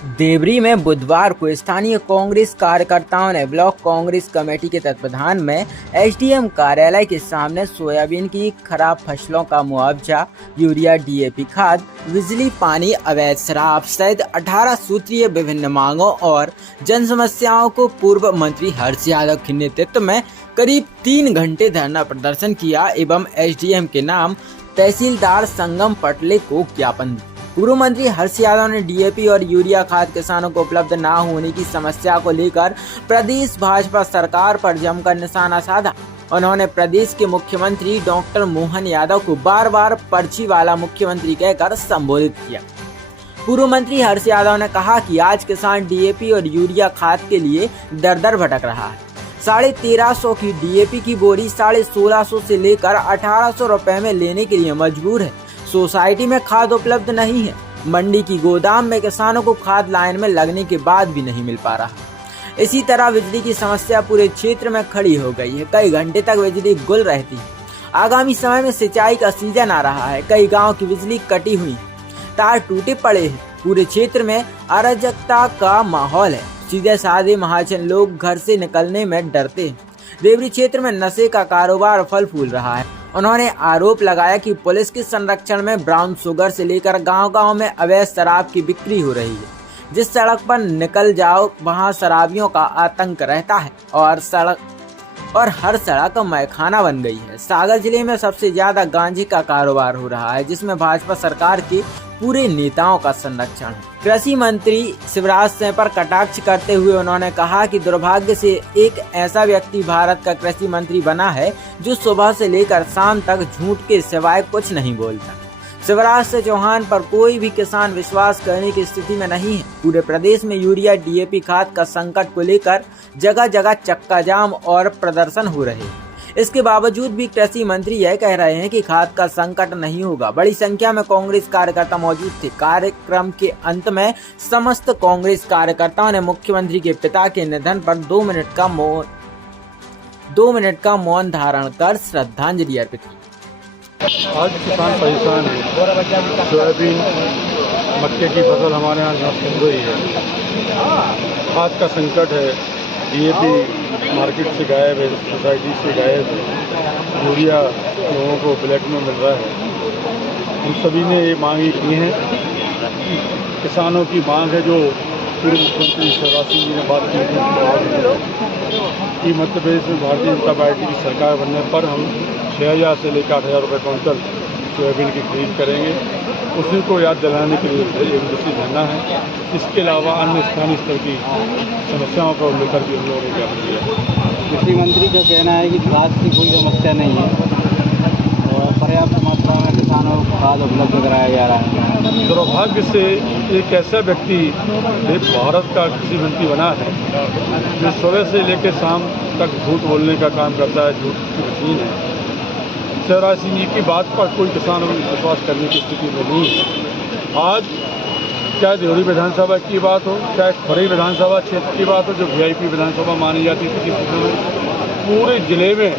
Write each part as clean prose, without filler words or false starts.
देवरी में बुधवार को स्थानीय कांग्रेस कार्यकर्ताओं ने ब्लॉक कांग्रेस कमेटी के तत्वाधान में एसडीएम कार्यालय के सामने सोयाबीन की खराब फसलों का मुआवजा, यूरिया, डीएपी खाद, बिजली, पानी, अवैध शराब सहित 18 सूत्रीय विभिन्न मांगों और जन समस्याओं को पूर्व मंत्री हर्ष यादव के नेतृत्व में करीब 3 घंटे धरना प्रदर्शन किया एवं एसडीएम के नाम तहसीलदार संगम पटले को ज्ञापन दिया। पूर्व मंत्री हर्ष यादव ने डीएपी और यूरिया खाद किसानों को उपलब्ध न होने की समस्या को लेकर प्रदेश भाजपा सरकार पर जमकर निशाना साधा। उन्होंने प्रदेश के मुख्यमंत्री डॉक्टर मोहन यादव को बार बार पर्ची वाला मुख्यमंत्री कहकर संबोधित किया। पूर्व मंत्री हर्ष यादव ने कहा कि आज किसान डीएपी और यूरिया खाद के लिए दर दर भटक रहा है। 1350 की डीएपी की बोरी 1650 से लेकर 1800 रुपए में लेने के लिए मजबूर है। सोसाइटी में खाद उपलब्ध नहीं है। मंडी की गोदाम में किसानों को खाद लाइन में लगने के बाद भी नहीं मिल पा रहा। इसी तरह बिजली की समस्या पूरे क्षेत्र में खड़ी हो गई है। कई घंटे तक बिजली गुल रहती है। आगामी समय में सिंचाई का सीजन आ रहा है। कई गांव की बिजली कटी हुई, तार टूटे पड़े हैं। पूरे क्षेत्र में अराजकता का माहौल है। सीधे साधे महाजन लोग घर से निकलने में डरते हैं। देवरी क्षेत्र में नशे का कारोबार फल फूल रहा है। उन्होंने आरोप लगाया कि पुलिस के संरक्षण में ब्राउन शुगर से लेकर गांव-गांव में अवैध शराब की बिक्री हो रही है। जिस सड़क पर निकल जाओ वहां शराबियों का आतंक रहता है और हर सड़क मैखाना बन गई है। सागर जिले में सबसे ज्यादा गांजे का कारोबार हो रहा है, जिसमें भाजपा सरकार के पूरे नेताओं का संरक्षण है। कृषि मंत्री शिवराज सिंह पर कटाक्ष करते हुए उन्होंने कहा कि दुर्भाग्य से एक ऐसा व्यक्ति भारत का कृषि मंत्री बना है जो सुबह से लेकर शाम तक झूठ के सिवाय कुछ नहीं बोलता। शिवराज सिंह चौहान पर कोई भी किसान विश्वास करने की स्थिति में नहीं है। पूरे प्रदेश में यूरिया, डीएपी खाद का संकट को लेकर जगह जगह चक्का जाम और प्रदर्शन हो रहे हैं। इसके बावजूद भी कृषि मंत्री यह कह रहे हैं कि खाद का संकट नहीं होगा। बड़ी संख्या में कांग्रेस कार्यकर्ता मौजूद थे। कार्यक्रम के अंत में समस्त कांग्रेस कार्यकर्ताओं ने मुख्यमंत्री के पिता के निधन पर 2 मिनट का मौन धारण कर श्रद्धांजलि अर्पित की। आज किसान परेशान है। सोयाबीन, मक्के की फसल हमारे यहाँ नष्ट हो रही है। खाद का संकट है। डीएपी मार्केट से गायब है, सोसाइटी से गायब है। यूरिया लोगों को ब्लैक में मिल रहा है। हम सभी ने ये मांग की है। किसानों की मांग है जो पूर्व मुख्यमंत्री शिवराज सिंह जी ने बात की कि मध्य प्रदेश में भारतीय जनता पार्टी की सरकार बनने पर हम 6000 से लेकर 8000 रुपये क्विंटल सोयाबीन की खरीद करेंगे। उसी को याद दिलाने के लिए एक दूसरी धरना है। इसके अलावा अन्य स्थानीय स्तर की समस्याओं को लेकर भी हम लोगों ने ज्ञापन दिया। कृषि मंत्री का कहना है कि खाद की कोई समस्या नहीं है और पर्याप्त मात्रा में किसानों को खाद उपलब्ध कराया जा रहा है। दुर्भाग्य से एक ऐसा व्यक्ति भारत का कृषि मंत्री बना है जो सुबह से लेकर शाम तक झूठ बोलने का काम करता है। झूठ की मशीन है। शिवराज सिंह जी की बात पर कोई किसान विश्वास करने की स्थिति में नहीं है। आज चाहे देवरी विधानसभा की बात हो, चाहे खरई विधानसभा क्षेत्र की बात हो जो वीआईपी विधानसभा मानी जाती थी किसी समय, पूरे जिले में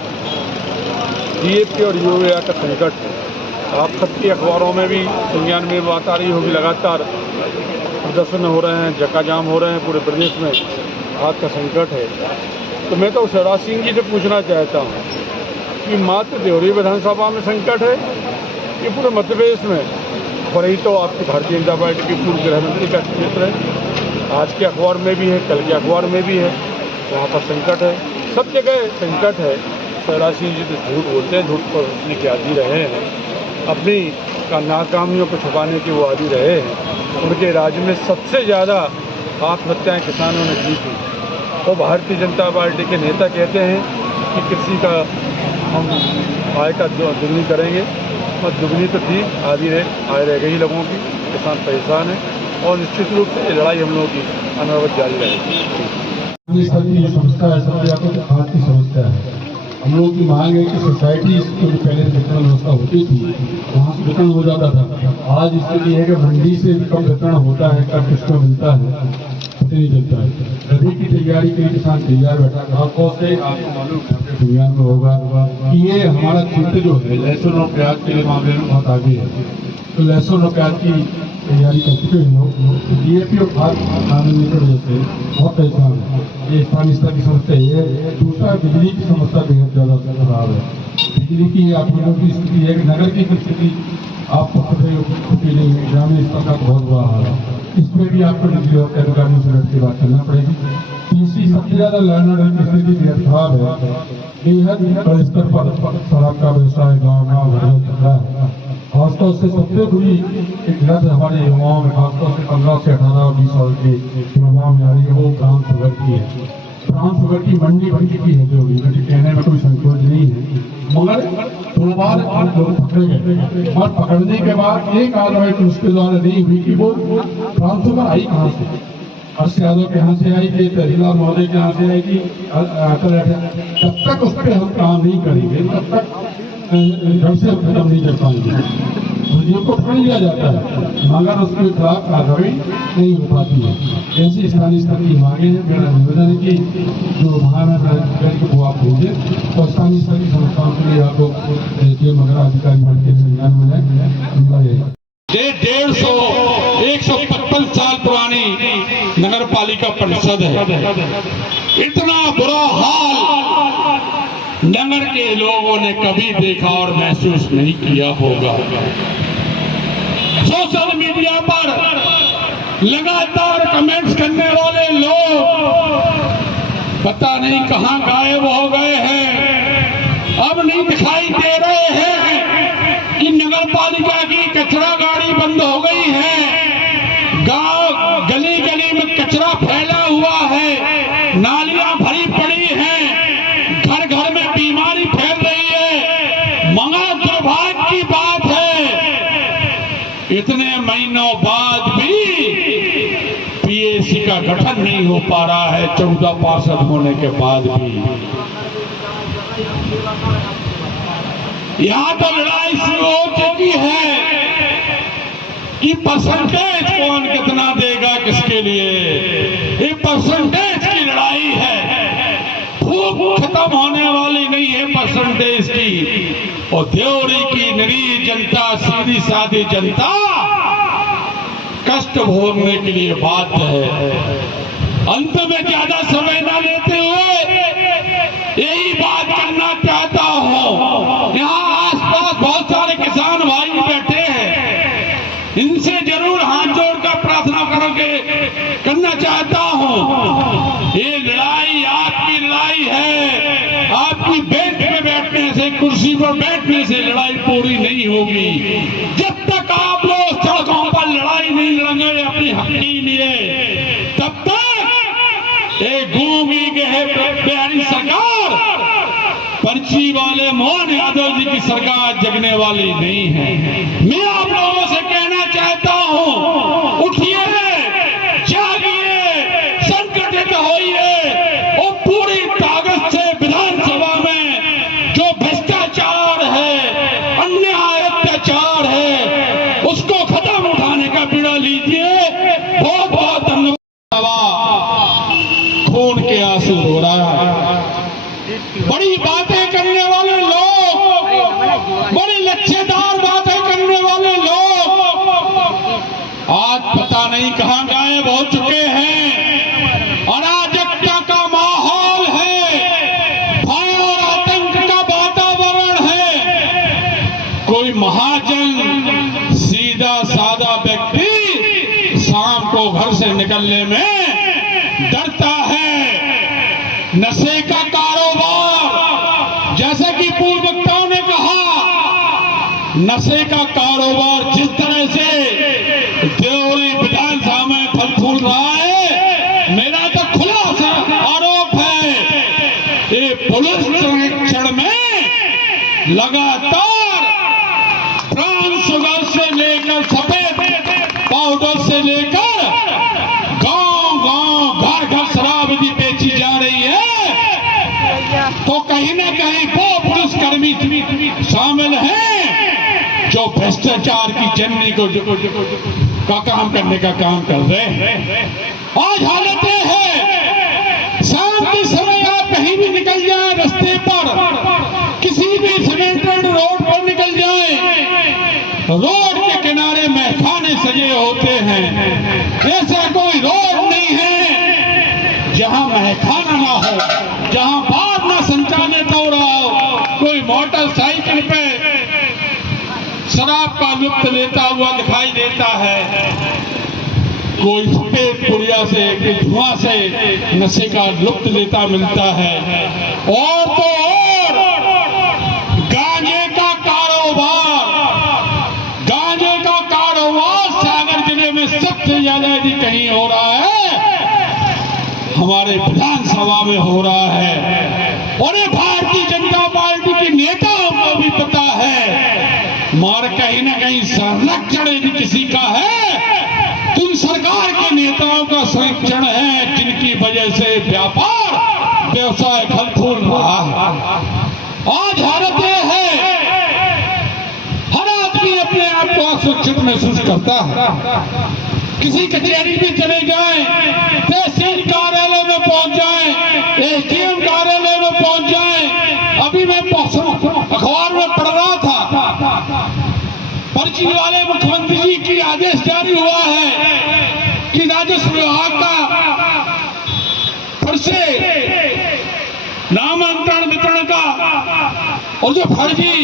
डीएपी और यूरिया का संकट है। आप सबकी अखबारों में भी संज्ञान में बात आ रही होगी। लगातार प्रदर्शन हो रहे हैं, चक्का जाम हो रहे हैं। पूरे प्रदेश में खाद का संकट है। तो मैं तो शिवराज सिंह जी से पूछना चाहता हूँ कि मात्र देवरी विधानसभा में संकट है कि पूरे मध्य प्रदेश में? वही तो आपकी भारतीय जनता पार्टी की पूर्व गृह मंत्री का क्षेत्र है। आज के अखबार में भी है, कल के अखबार में भी है। वहाँ पर संकट है, सब जगह संकट है। शिवराज सिंह जी तो झूठ बोलते हैं, झूठ पर उठने के आदी रहे हैं। अपनी नाकामियों को छुपाने के वो आदी रहे हैं। उनके राज्य में सबसे ज़्यादा आत्महत्याएँ किसानों ने की थी। तो भारतीय जनता पार्टी के नेता कहते हैं कि कृषि का हम आय का दुगनी करेंगे। और दुगनी तो थी, आधी आय रह गई लोगों की। किसान परेशान है और निश्चित रूप से ये लड़ाई हम लोगों की अनवरत जारी रहेगी। समस्या है, खाद की समस्या है। हम लोगों की मांग है कि सोसाइटी जो पहले वितरण व्यवस्था होती थी वहाँ से वितरण हो जाता था। आज स्थिति है कि मंडी से कब वितरण होता है, कब किसको मिलता है, पता नहीं चलता है। रबी की तैयारी के लिए किसान तैयार बैठा। खासतौर से आपको मालूम दुनिया में होगा कि ये हमारा क्षेत्र जो है लहसुन और प्याज के लिए मामले में बहुत आगे है। तो लहसुन और प्याज की तैयारी कर चुके हैं लोग। डीएपी और खाद न मिलने की वजह से बहुत परेशान है। ये स्थानीय स्तर की समस्या है। दूसरा, बिजली की समस्या बेहद ज़्यादा खराब है। बिजली की आप लोगों की स्थिति है कि नगर की स्थिति आप ग्रामीण स्तर का बहुत बुरा हाल है। इसमें भी आपको बिजली और अधिकारियों से बैठ के बात करना पड़ेगी। तीसरी, सबसे ज़्यादा लैंड की स्थिति बेहद खराब है। बेहद बड़े स्तर पर शराब का व्यवसाय गाँव चल रहा है। खासतौर से सबसे बुरी एक लत हमारे युवाओं में, खासतौर से 15 से 18 और 20 साल के युवाओं में आ रही है, वो ब्राउन शुगर की है। ब्राउन शुगर की मंडी बन चुकी है, जो मुझे कहने में कोई संकोच नहीं है। मगर 2 बार लोग पकड़े गए और पकड़ने के बाद एक कार्रवाई तो उसके द्वारा नहीं हुई कि वो ब्राउन शुगर आई कहाँ से। हर्ष यादव के यहाँ से आएगी, तहसीलदार महोदय के यहाँ से आएगी। जब तक उस पर हम काम नहीं करेंगे तब तक घर से खत्म नहीं कर पाएंगे। मुद्दों को पकड़ लिया जाता है मगर उसके खिलाफ कार्रवाई नहीं हो पाती है। ऐसी स्थानीय स्तर की मांगे हैं। मेरा निवेदन है कि जो महानगर को आप भेजें और स्थानीय स्तर की संस्थाओं के लिए आपको मगर अधिकारी बन के संज्ञान में लाए। 155 साल पुरानी नगर पालिका परिषद है। इतना बुरा हाल नगर के लोगों ने कभी देखा और महसूस नहीं किया होगा। सोशल मीडिया पर लगातार कमेंट्स करने वाले लोग पता नहीं कहां गायब हो गए हैं। अब नहीं दिखाई दे रहे हैं कि नगर पालिका की कचरा गाड़ी बंद हो गई है। गांव गली गली में कचरा फैला हुआ है, नालियां भरी पड़ी हैं, घर घर में बीमारी फैल रही है। मगर दुर्भाग्य की बात है, इतने महीनों बाद भी पीएसी का गठन नहीं हो पा रहा है। 14 पार्षद होने के बाद भी यहाँ तो लड़ाई शुरू हो चुकी है कि परसेंटेज कौन कितना देगा किसके लिए। ये परसेंटेज की लड़ाई है, भूख खत्म होने वाली नहीं है परसेंटेज की। और देवरी की निरीह जनता, सीधी सादी जनता कष्ट भोगने के लिए बाध्य है। अंत में ज्यादा समय न लेते हुए यही बात करना चाहता हूँ। यहाँ आसपास बहुत सारे किसान भाई बैठे हैं, इनसे जरूर हाथ जोड़कर प्रार्थना करना चाहता हूँ। ये लड़ाई आपकी लड़ाई है। आपकी बेंच पे बैठने से, कुर्सी पर बैठने से लड़ाई पूरी नहीं होगी। जब तक आप लोग सड़कों पर लड़ाई नहीं लड़ेंगे अपने हक के लिए, तब तक एक गूंगी बिहारी सरकार, पर्ची वाले मोहन यादव जी की सरकार जगने वाली नहीं है। मैं आप लोगों से कहना चाहता हूं, उठिए, जागिए, संगठित होइए और पूरी ताकत से विधानसभा में जो भ्रष्टाचार है, अन्याय अत्याचार है, उसको खत्म उठाने का बीड़ा लीजिए। बहुत बहुत धन्यवाद। खून के आंसू हो रहा है। बड़ी बातें करने वाले लोग, बड़ी लच्छेदार बातें करने वाले लोग आज पता नहीं कहां गायब हो चुके हैं। अराजकता का माहौल है, भय और आतंक का वातावरण है। कोई महाजन सीधा सादा व्यक्ति शाम को घर से निकलने में डरता है। नशे का कारोबार, जैसे कि पूर्व वक्ताओं ने कहा, नशे का कारोबार जिस तरह से देवरी विधानसभा में फल फूल रहा है, मेरा तो खुला आरोप है ये पुलिस संरक्षण में लगातार ब्राउन शुगर से लेकर सफेद पाउडर से लेकर गांव-गांव, घर-घर शराब यदि बेची जा रही है तो कहीं न कहीं वो पुलिसकर्मी शामिल हैं जो भ्रष्टाचार की जननी को का काम करने का काम कर रहे हैं। आज हालतें हैं, शाम के समय आप कहीं भी निकल जाए, रास्ते पर किसी भी सीमेंटेड रोड पर निकल जाए, रोड के किनारे महखाने से सजे होते हैं। ऐसा कोई रोड नहीं है जहां महखाना ना हो, जहां बार ना संचालित हो रहा हो। कोई मोटरसाइकिल पे शराब का लुत्फ लेता हुआ दिखाई देता है, कोई सफेद पुड़िया से, कोई धुआं से नशे का लुत्फ लेता मिलता है। और तो और गांजे का कारोबार सागर जिले में सबसे ज्यादा यदि कहीं हो रहा है, हमारे विधानसभा में हो रहा है। और ये भारतीय जनता पार्टी के नेताओं को भी पता है, मार कहीं ना कहीं संरक्षण यदि किसी का है तो उन सरकार के नेताओं का संरक्षण है, जिनकी वजह से व्यापार व्यवसाय फल फूल रहा है। आज हालत यह है, हर आदमी अपने आप को असुरक्षित महसूस करता है। किसी कचहरी में चले जाएं, तहसील कार्यालय में पहुंच जाएं, एसडीएम कार्यालय में पहुंच जाएं। अभी मैं अखबार में पढ़ रहा था, पर्ची वाले मुख्यमंत्री जी की आदेश जारी हुआ है कि राजस्व विभाग का फिर से नामांतरण वितरण का और जो फर्जी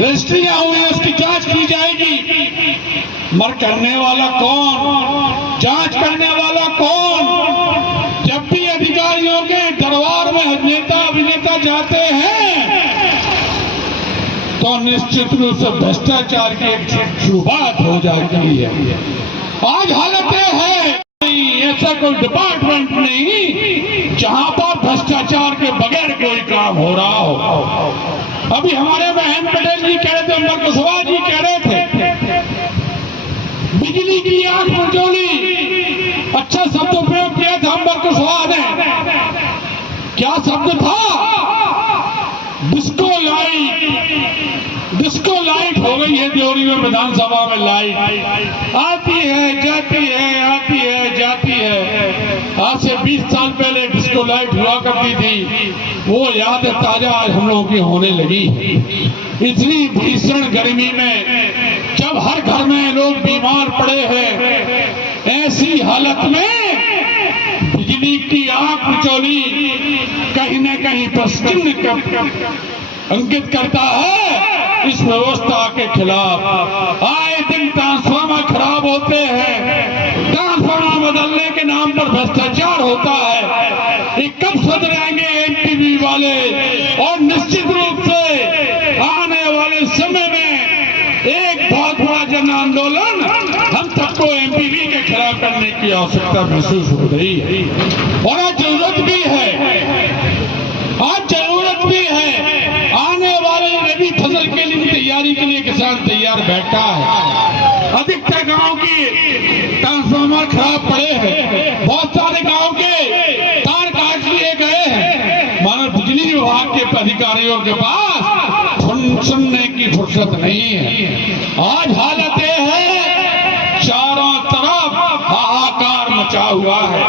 रजिस्ट्रियां हुई है उसकी जांच की जाएगी। मर करने वाला कौन, जांच करने वाला कौन? जब भी अधिकारियों के दरबार में नेता अभिनेता जाते हैं तो निश्चित रूप से भ्रष्टाचार की एक शुरुआत हो जाती है। आज हालत यह है, ऐसा कोई डिपार्टमेंट नहीं जहां पर भ्रष्टाचार के बगैर कोई काम हो रहा हो। अभी हमारे बहन पटेल जी कह रहे थे, अम्बर कुशवाहा जी कह रहे थे, बिजली की आंख मुझोली, अच्छा शब्द उपयोग किया था अम्बर कुशवाहा ने। क्या शब्द था? डिस्को लाइट हो गई है देवरी में, विधानसभा में लाइट आती है जाती है, आती है जाती है। आज से 20 साल पहले डिस्को लाइट हुआ करती थी, वो याद ताजा आज हम लोगों की होने लगी। इतनी भीषण गर्मी में जब हर घर में लोग बीमार पड़े हैं, ऐसी हालत में बिजली की आंख मिचौली कहीं न कहीं प्रश्न अंकित करता है इस व्यवस्था के खिलाफ। आए दिन ट्रांसफार्मर खराब होते हैं, ट्रांसफार्मर बदलने के नाम पर भ्रष्टाचार होता है। ये कब सुधरेंगे एनटीवी वाले? और निश्चित रूप से आने वाले समय में एक बहुत बड़ा जन आंदोलन हम सबको एमपीवी के खिलाफ करने की आवश्यकता महसूस हो रही है। और आज जरूरत भी है, आने वाले रबी फसल के लिए तैयारी के लिए किसान तैयार बैठा है। अधिकतर गांव की ट्रांसफार्मर खराब पड़े हैं, बहुत सारे गांव के तार काट लिए गए हैं। मानो बिजली विभाग के अधिकारियों के पास सुनने की फुर्सत नहीं है। आज हालत यह है, चारों तरफ हाहाकार मचा हुआ है।